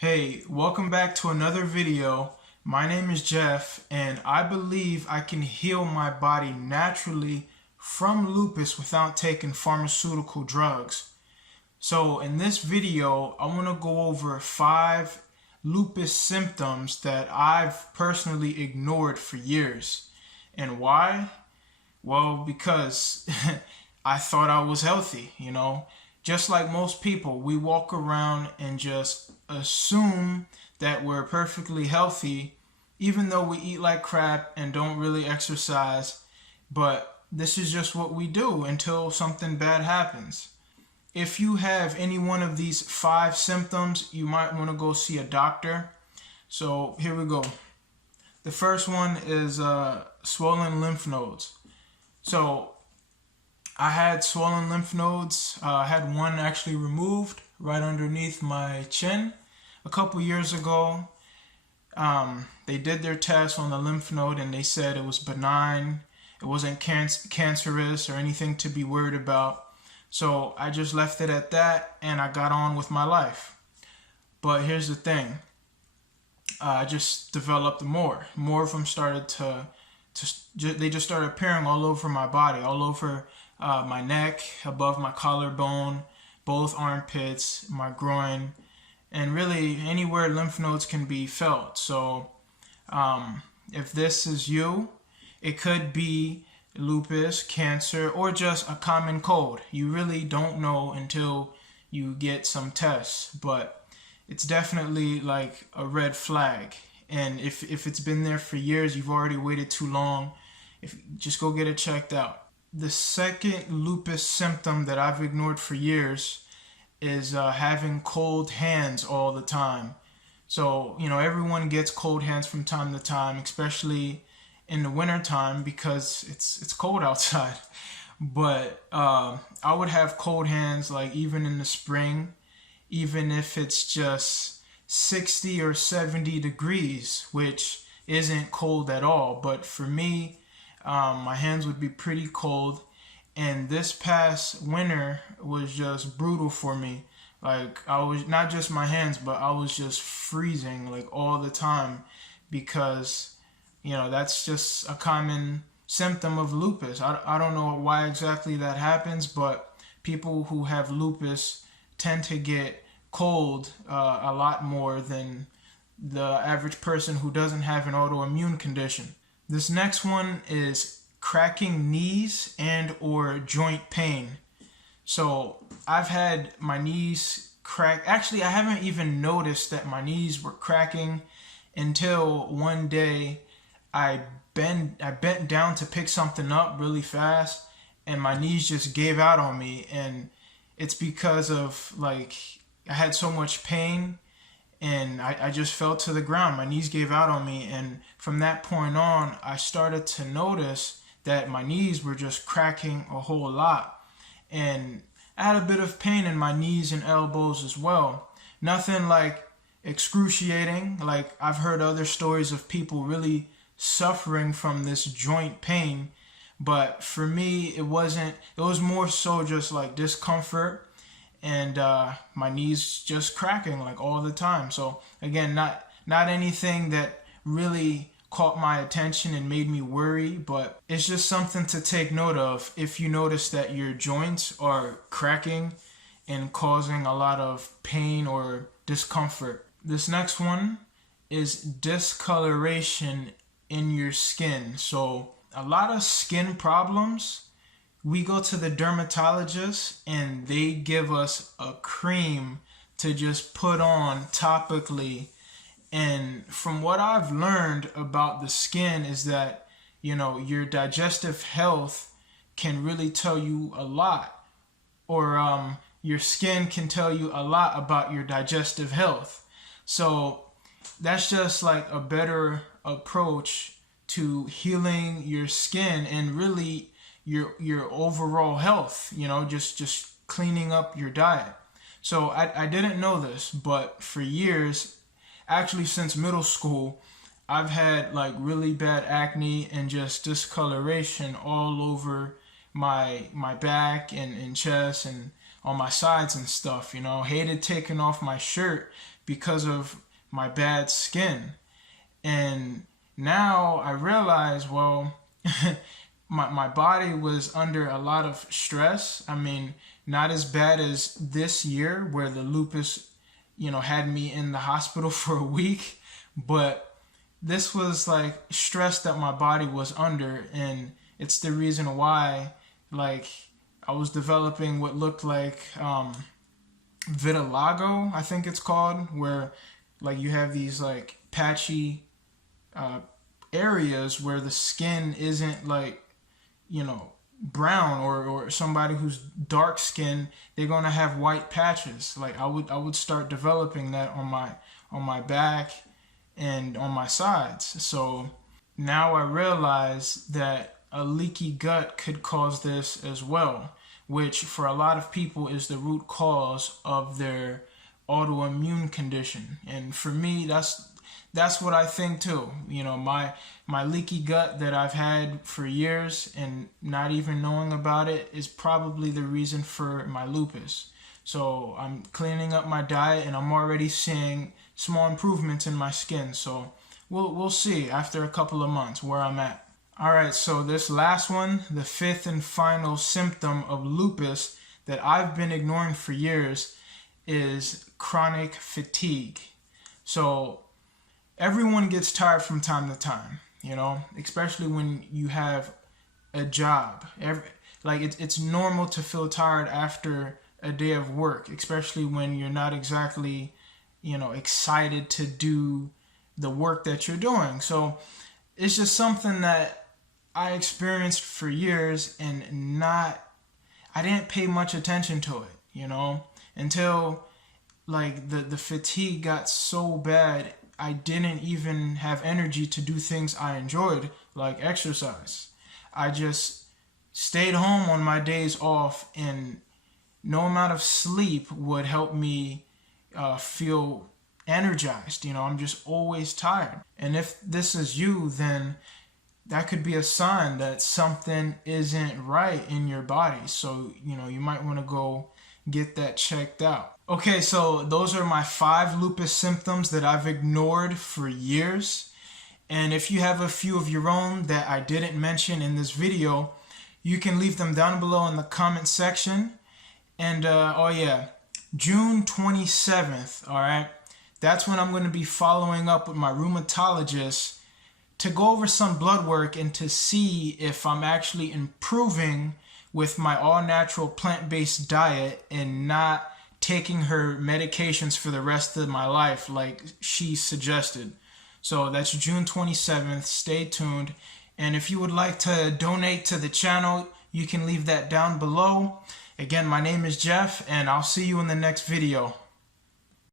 Hey, welcome back to another video. My name is Jeff, and I believe I can heal my body naturally from lupus without taking pharmaceutical drugs. So in this video, I want to go over 5 lupus symptoms that I've personally ignored for years. And why? Well, because I thought I was healthy. Just like most people, we walk around and just assume that we're perfectly healthy, even though we eat like crap and don't really exercise. But this is just what we do until something bad happens. If you have any one of these 5 symptoms, you might want to go see a doctor. So here we go. The first one is swollen lymph nodes. So I had swollen lymph nodes. I had one actually removed right underneath my chin a couple years ago. They did their test on the lymph node and they said it was benign. It wasn't cancerous or anything to be worried about. So I just left it at that and I got on with my life. But here's the thing. I just developed more. More of them started they just started appearing all over my body, all over my neck, above my collarbone, both armpits, my groin, and really anywhere lymph nodes can be felt. So if this is you, it could be lupus, cancer, or just a common cold. You really don't know until you get some tests, but it's definitely like a red flag. And if it's been there for years, you've already waited too long, just go get it checked out. The second lupus symptom that I've ignored for years is having cold hands all the time. So, everyone gets cold hands from time to time, especially in the winter time because it's cold outside. But I would have cold hands like even in the spring, even if it's just 60 or 70 degrees, which isn't cold at all. But for me, my hands would be pretty cold. And this past winter was just brutal for me. Like I was, not just my hands, but I was just freezing like all the time because, that's just a common symptom of lupus. I don't know why exactly that happens, but people who have lupus tend to get cold a lot more than the average person who doesn't have an autoimmune condition. This next one is cracking knees and or joint pain. So I've had my knees crack. Actually, I haven't even noticed that my knees were cracking until one day I bent down to pick something up really fast and my knees just gave out on me. And it's because of like I had so much pain and I just fell to the ground. My knees gave out on me, and from that point on, I started to notice that my knees were just cracking a whole lot. And I had a bit of pain in my knees and elbows as well. Nothing like excruciating. Like I've heard other stories of people really suffering from this joint pain, but for me, it wasn't. It was more so just like discomfort and my knees just cracking like all the time. So again, not anything that really caught my attention and made me worry, but it's just something to take note of if you notice that your joints are cracking and causing a lot of pain or discomfort. This next one is discoloration in your skin. So a lot of skin problems, we go to the dermatologist and they give us a cream to just put on topically. And from what I've learned about the skin is that, your digestive health can really tell you a lot. Or your skin can tell you a lot about your digestive health. So that's just like a better approach to healing your skin and really your overall health, just cleaning up your diet. So I didn't know this, but for years, actually since middle school, I've had like really bad acne and just discoloration all over my back and chest and on my sides and stuff, you know. Hated taking off my shirt because of my bad skin. And now I realize, well, my body was under a lot of stress. I mean, not as bad as this year where the lupus, you know, had me in the hospital for a week, but this was like stress that my body was under, and it's the reason why, like, I was developing what looked like vitiligo, I think it's called, where like you have these like patchy areas where the skin isn't like, you know, brown, or somebody who's dark skinned, they're gonna have white patches. Like I would start developing that on my back and on my sides. So now I realize that a leaky gut could cause this as well, which for a lot of people is the root cause of their autoimmune condition. And for me, that's what I think too. You know, my leaky gut that I've had for years and not even knowing about it is probably the reason for my lupus. So I'm cleaning up my diet and I'm already seeing small improvements in my skin. So we'll see after a couple of months where I'm at. All right, so this last one, the fifth and final symptom of lupus that I've been ignoring for years, is chronic fatigue. So everyone gets tired from time to time, you know, especially when you have a job. It's normal to feel tired after a day of work, especially when you're not exactly, you know, excited to do the work that you're doing. So it's just something that I experienced for years, and I didn't pay much attention to it, you know, until like the fatigue got so bad I didn't even have energy to do things I enjoyed, like exercise. I just stayed home on my days off, and no amount of sleep would help me feel energized. You know, I'm just always tired. And if this is you, then that could be a sign that something isn't right in your body. So, you know, you might want to go get that checked out. Okay, so those are my 5 lupus symptoms that I've ignored for years. And if you have a few of your own that I didn't mention in this video, you can leave them down below in the comment section. And oh yeah, June 27th, all right, that's when I'm going to be following up with my rheumatologist to go over some blood work and to see if I'm actually improving with my all-natural plant-based diet and not taking her medications for the rest of my life like she suggested. So that's June 27th. Stay tuned. And if you would like to donate to the channel, you can leave that down below. Again, my name is Jeff, and I'll see you in the next video.